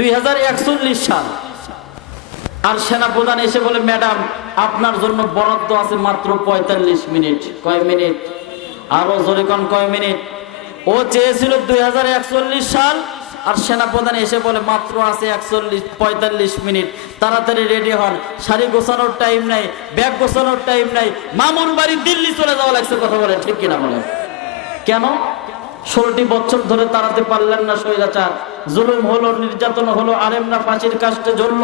দুই হাজার একচল্লিশ সাল। আর সেনাপ্রধান এসে বলে, ম্যাডাম, আপনার জন্য বরাদ্দ আছে মাত্র পঁয়তাল্লিশ মিনিট। কয় মিনিট? আরও জোরে কন, কয় মিনিট? ও চেয়েছিল দুই সাল, আর সেনাপ্রধান এসে বলে, মাত্র আছে একচল্লিশ, পঁয়তাল্লিশ মিনিট। তাড়াতাড়ি রেডি হন, শাড়ি গোছানোর টাইম নাই, ব্যাগ গোছানোর টাইম নাই মামুর বাড়ি দিল্লি চলে যাওয়া লাগছে। কথা বলে, ঠিক কিনা বলে কেন? ষোলোটি বছর ধরে তাড়াতে পারলেন না স্বৈরাচার। জুলুম হলো, নির্যাতন হলো, আলেমরা ফাঁসির কাস্টে জ্বলল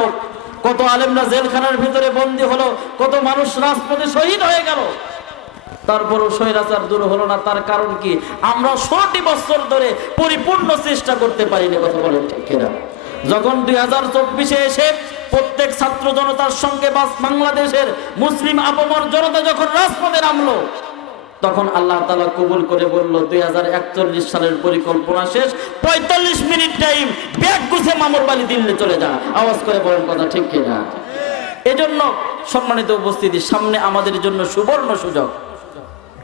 কত আলেমরা জেলখানার ভিতরে বন্দি হলো, কত মানুষ রাজপথে শহীদ হয়ে গেল। তারপরও স্বৈরাচার দূর হলো না, তার কারণ কি? আমরা ষোলোটি বছর ধরে পরিপূর্ণ চেষ্টা করতে পারিনি, কথা বলেন ঠিক কিনা? যখন দুই হাজার চব্বিশে এসে প্রত্যেক ছাত্র জনতার সঙ্গে বাংলাদেশের মুসলিম আপমর জনতা যখন রাজপথে নামলো তখন আল্লাহ তালা কবুল করে বলল, দুই সালের পরিকল্পনা শেষ, পঁয়তাল্লিশ মিনিট টাইম, ব্যাগ গুছে মামুর বাড়ি দিল্লি চলে যা। আওয়াজ করে বলেন, কথা ঠিক কিনা? এজন্য সম্মানিত উপস্থিতি, সামনে আমাদের জন্য সুবর্ণ সুযোগ।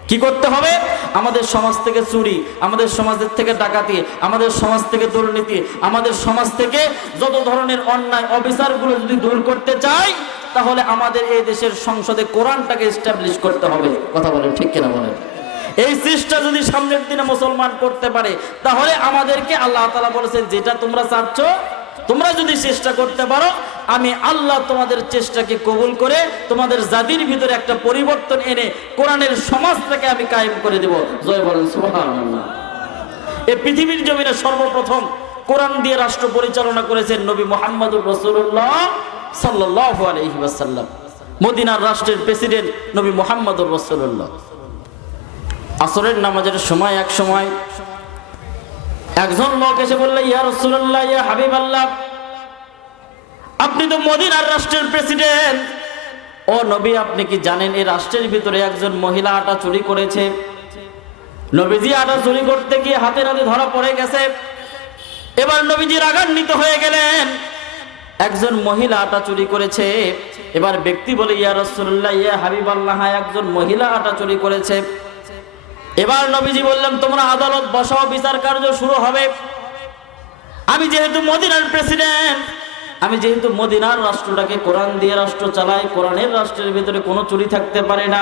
কি করতে হবে? আমাদের সমাজ থেকে চুরি, আমাদের সমাজের থেকে ডাকাতি, আমাদের সমাজ থেকে দুর্নীতি, আমাদের সমাজ থেকে যত ধরনের অন্যায়, অবিচারগুলো যদি দূর করতে চাই তাহলে আমাদের এই দেশের সংসদে কোরআনটাকে এস্টাবলিশ করতে হবে। কথা বলেন ঠিক কিনা বলেন? এই চেষ্টা যদি সামনের দিনে মুসলমান করতে পারে তাহলে আমাদেরকে আল্লাহ তালা বলেছেন যেটা তোমরা চাচ্ছ তোমরা যদি চেষ্টা করতে পারো আমি আল্লাহ তোমাদের চেষ্টাকে কবুল করে তোমাদের জাতির ভিতরে একটা পরিবর্তন এনে কোরআনের সমাজটাকে আমি কায়েম করে দেব। জয় বলেন সুবহানাল্লাহ। এই পৃথিবীর জমিনে সর্বপ্রথম কোরআন দিয়ে রাষ্ট্র পরিচালনা করেছেন নবী মোহাম্মদুর রসুল্লাহ সাল্লাহ আলহি ওয়াসাল্লাম, মদিনার রাষ্ট্রের প্রেসিডেন্ট নবী মোহাম্মদুর রসুল্লাহ আসরের নামাজের সময় এক সময় একজন লোক এসে বললে, ইয়া রসুল্লাহ ইয়া হাবিব আল্লাহ আপনি তো মদিনার রাষ্ট্রের প্রেসিডেন্ট। ও নবী, আপনি কি জানেন এই রাষ্ট্রের ভিতরে একজন মহিলা আটা চুরি করেছে? নবীজি আটা চুরি করতে গিয়ে হাতে নাতে ধরা পড়ে গেছে। এবার নবীজি রাগান্বিত হয়ে গেলেন। একজন মহিলা আটা চুরি করেছে। এবার ব্যক্তি বলে, ইয়া রসুল্লাহ ইয়া হাবিব আল্লাহ একজন মহিলা আটা চুরি করেছে। এবার নবীজি বললেন, তোমরা আদালত বসাও, বিচার কার্য শুরু হবে। আমি যেহেতু মদিনার প্রেসিডেন্ট, আমি যেহেতু মদিনার রাষ্ট্রটাকে কোরআন দিয়ে রাষ্ট্র চালাই, কোরআনের রাষ্ট্রের ভিতরে কোনো চুরি থাকতে পারে না।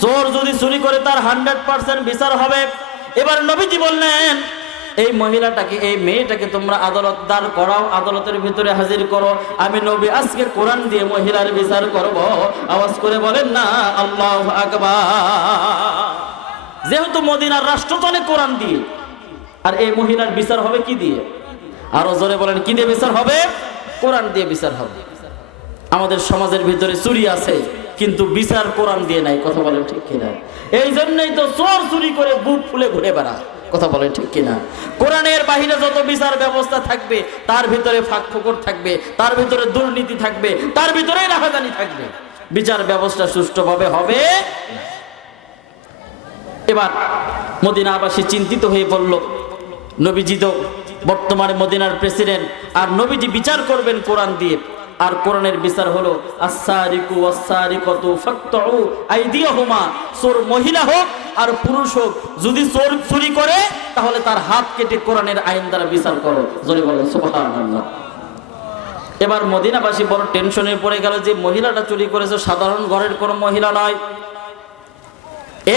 চোর যদি চুরি করে, তার হান্ড্রেড পার্সেন্ট বিচার হবে। এবার নবীজি বললেন এই মহিলাটাকে, এই মেয়েটাকে তোমরা আদালত দাঁড় করাও, আদালতের ভিতরে হাজির করো। আমি নবী আজকে কোরআন দিয়ে মহিলার বিচার করব। আওয়াজ করে বলেন, না, আল্লাহ আকবার। যেহেতু মদিনার রাষ্ট্র চলে কোরআন দিয়ে। আর এই মহিলার বিচার হবে কি দিয়ে? আরও জোরে বলেন, কি দিয়ে বিচার হবে? কোরআন দিয়ে বিচার হবে। আমাদের সমাজের ভিতরে চুরি আছে, কিন্তু বিচার কোরআন দিয়ে নাই, কথা বলেন ঠিক কিনা? এই জন্যই তো চোর চুরি করে বুক ফুলে ঘুরে বেড়ায়। কথা বলেন ঠিক কিনা? কোরআনের বাহিরে যত বিচার ব্যবস্থা থাকবে, তার ভিতরে ফাঁক ফোকর থাকবে, তার ভিতরে দুর্নীতি থাকবে, তার ভিতরে রাহাজানি থাকবে। বিচার ব্যবস্থা সুষ্ঠুভাবে হবে। এবার মদিনাবাসী চিন্তিত হয়ে বলল, নবীজি তো বর্তমানে মদিনার প্রেসিডেন্ট, আর নবীজি বিচার করবেন কোরআন দিয়ে। আর কোরআনের বিচার হলো আসারিকু আসারিকতু ফাকতউ আইদিয়াহুমা। চোর মহিলা হোক আর পুরুষ হোক, যদি চোর চুরি করে, তাহলে তার হাত কেটে কোরআনের আইন দ্বারা বিচার করো। জোরে বলো, সুবহানাল্লাহ। এবার মদিনাবাসী বড় টেনশনে পড়ে গেল যে মহিলাটা চুরি করেছে, সাধারণ ঘরের কোনো মহিলা নয়।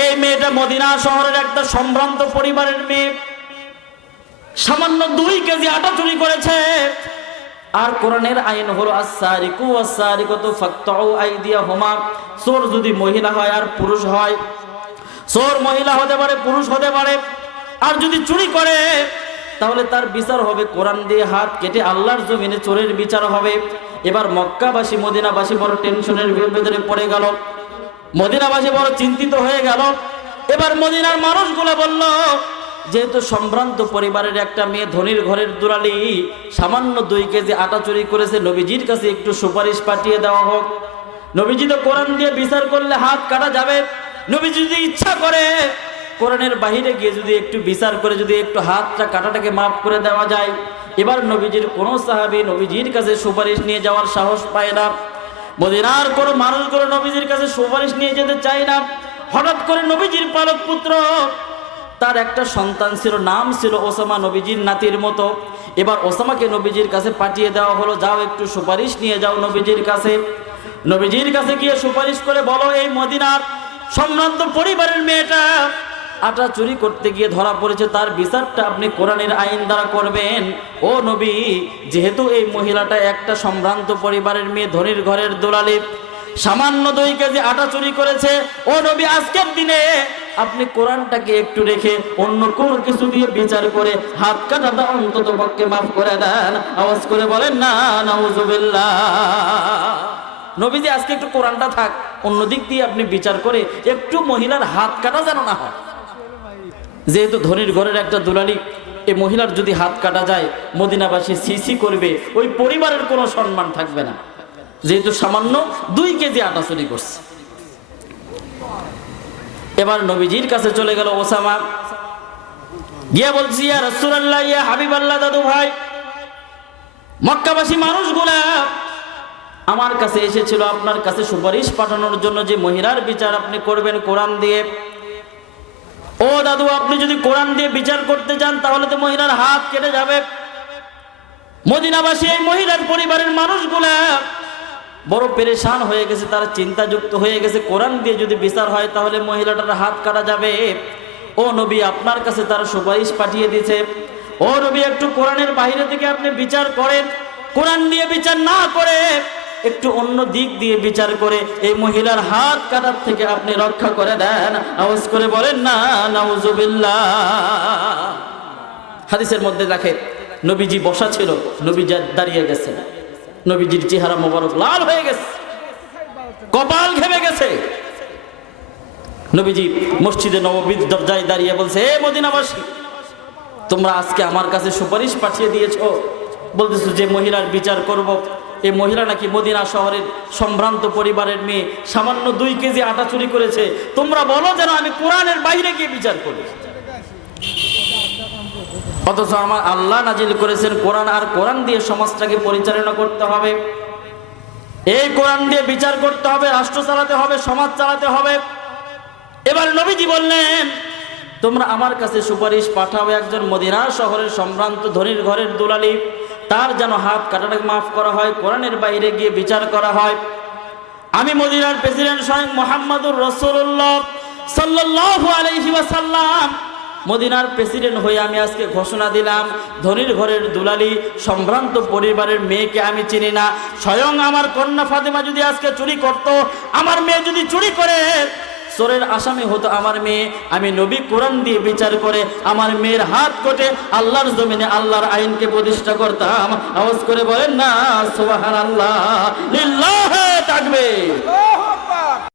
এই মেয়েটা মদিনা শহরের একটা সম্ভ্রান্ত পরিবারের মেয়ে। সামান্য দুই কেজি আটা চুরি করেছে। আর কোরআনের আইন হলো আসারিকু আসারিকতু ফাকতাউ আইদিয়াহুমা। চোর যদি মহিলা হয় আর পুরুষ হয়, চোর মহিলা হতে পারে, পুরুষ হতে পারে, আর যদি চুরি করে, তাহলে তার বিচার হবে কোরআন দিয়ে হাত কেটে আল্লাহর জমিনে চোরের বিচার হবে। এবার মক্কাবাসী, মদিনাবাসী বড় টেনশনের ভেতরে পড়ে গেল। মদিনাবাসী বড় চিন্তিত হয়ে গেল। এবার মদিনার মানুষগুলো বলল যেহেতু সম্ভ্রান্ত পরিবারের একটা মেয়ে ধনির ঘরের দুরালি সামান্য দুই কেজি আটা চুরি করেছে, নবীজির কাছে একটু সুপারিশ পাঠিয়ে দেওয়া হোক। নবীজি তো কোরআন দিয়ে বিচার করলে হাত কাটা যাবে। নবীজি যদি ইচ্ছা করে, কোরআনের বাহিরে গিয়ে যদি একটু বিচার করে, যদি একটু হাতটা কাটাটাকে মাফ করে দেওয়া যায়। এবার নবীজির কোনো সাহাবি নবীজির কাছে সুপারিশ নিয়ে যাওয়ার সাহস পায় না। মদিনার কোনো মানুষ কোনো নবীজির কাছে সুপারিশ নিয়ে যেতে চায় না। হঠাৎ করে নবীজির পালক পুত্র তার একটা সন্তান ছিল, নাম ছিল ওসামা নবীজির নাতির মতো। এবার ওসামাকে নবীজির কাছে পাঠিয়ে দেওয়া হলো, যাও একটু সুপারিশ নিয়ে যাও নবীজির কাছে। নবীজির কাছে গিয়ে সুপারিশ করে বলো, এই মদিনার সম্ভ্রান্ত পরিবারের মেয়েটা আটা চুরি করতে গিয়ে ধরা পড়েছে, তার বিচারটা আপনি কোরআনের আইন দ্বারা করবেন। ও নবী, যেহেতু এই মহিলাটা একটা সম্ভ্রান্ত পরিবারের মেয়ে, ধনির ঘরের দোলালি, সামান্য দুই কেজি আটা চুরি করেছে, ও নবী, আজকের দিনে আপনি কোরআনটাকে একটু রেখে অন্য কোনো কিছু দিয়ে বিচার করে হাত কাটাটা অন্তত পক্ষে মাফ করে দেন। আওয়াজ করে বলেন, না, নাউজুবিল্লাহ। নবীজি, আজকে একটু কোরআনটা থাক। অন্য দিক দিয়ে আপনি বিচার করে একটু মহিলার হাত কাটা যেন না হয়। যেহেতু ধনির ঘরের একটা দুলালি এই মহিলার যদি হাত কাটা যায়, মদিনাবাসী সিসি করবে, ওই পরিবারের কোনো সম্মান থাকবে না। যেহেতু সামান্য দুই কেজি আটা চুরি করছে। এবার নবীজির কাছে চলে গেল ওসামা। গিয়ে বলছি, ইয়া রাসূলুল্লাহ, ইয়া হাবিবাল্লাহ দাদু ভাই, মক্কাবাসী মানুষগুলা, আমার কাছে এসেছিল আপনার কাছে সুপারিশ পাঠানোর জন্য যে মহিলার বিচার আপনি করবেন কোরআন দিয়ে। ও দাদু, আপনি যদি কোরআন দিয়ে বিচার করতে চান, তাহলে তো মহিলার হাত কেটে যাবে। মদিনাবাসী এই মহিলার পরিবারের মানুষগুলা বড় পেরেশান হয়ে গেছে, তারা চিন্তাযুক্ত হয়ে গেছে। কোরআন দিয়ে যদি বিচার হয়, তাহলে মহিলাটার হাত কাটা যাবে। ও নবী, আপনার কাছে তারা সুপারিশ পাঠিয়ে দিয়েছে। ও নবী, একটু কোরআনের বাইরে থেকে আপনি বিচার করেন। কোরআন দিয়ে বিচার না করে, একটু অন্য দিক দিয়ে বিচার করে। এই মহিলার হাত কাটার থেকে আপনি রক্ষা করে দেন। আওয়াজ করে বলেন, না, নাউজুবিল্লাহ। হাদিসের মধ্যে দেখে, নবীজি বসা ছিল, নবী দাঁড়িয়ে গেছে নবীজির চেহারা মোবারক লাল হয়ে গেছে। কপাল ঘেমে গেছে। নবীজি মসজিদে নববীর দরজায় দাঁড়িয়ে বলছে, এ মদিনাবাসী, তোমরা আজকে আমার কাছে সুপারিশ পাঠিয়ে দিয়েছ। বলতেছো যে, মহিলার বিচার করব। এই মহিলা নাকি মদিনা শহরের সম্ভ্রান্ত পরিবারের মেয়ে, সামান্য দুই কেজি আটা চুরি করেছে। তোমরা বলো যেন আমি কোরআনের বাইরে গিয়ে বিচার করি। অথচ আমার আল্লাহ নাজিল করেছেন কোরআন আর কোরআন দিয়ে সমাজটাকে পরিচালনা করতে হবে। এই কোরআন দিয়ে বিচার করতে হবে, রাষ্ট্র চালাতে হবে, সমাজ চালাতে হবে। এবার নবীজি বললেন, তোমরা আমার কাছে সুপারিশ পাঠাও একজন মদিনা শহরের সম্ভ্রান্ত ধনির ঘরের দুলালি। তার যেন হাত কাটাটা মাফ করা হয়, কোরআনের বাইরে গিয়ে বিচার করা হয়। আমি মদিনার প্রেসিডেন্ট স্বয়ং মোহাম্মদুর রসুল্লাহ সাল্লাহ আলহি ওয়াসাল্লাম মদিনার প্রেসিডেন্ট হয়ে আমি আজকে ঘোষণা দিলাম, ধনির ঘরের দুলালি সম্ভ্রান্ত পরিবারের মেয়েকে আমি চিনি না। স্বয়ং আমার কন্যা ফাতেমা যদি আজকে চুরি করত, আমার মেয়ে যদি চুরি করে, চোরের আসামি হতো আমার মেয়ে। আমি নবী কোরআন দিয়ে বিচার করে আমার মেয়ের হাত কোটে আল্লাহর জমিনে আল্লাহর আইনকে প্রতিষ্ঠা করতাম। আওয়াজ করে বলেন না সুবাহান আল্লাহ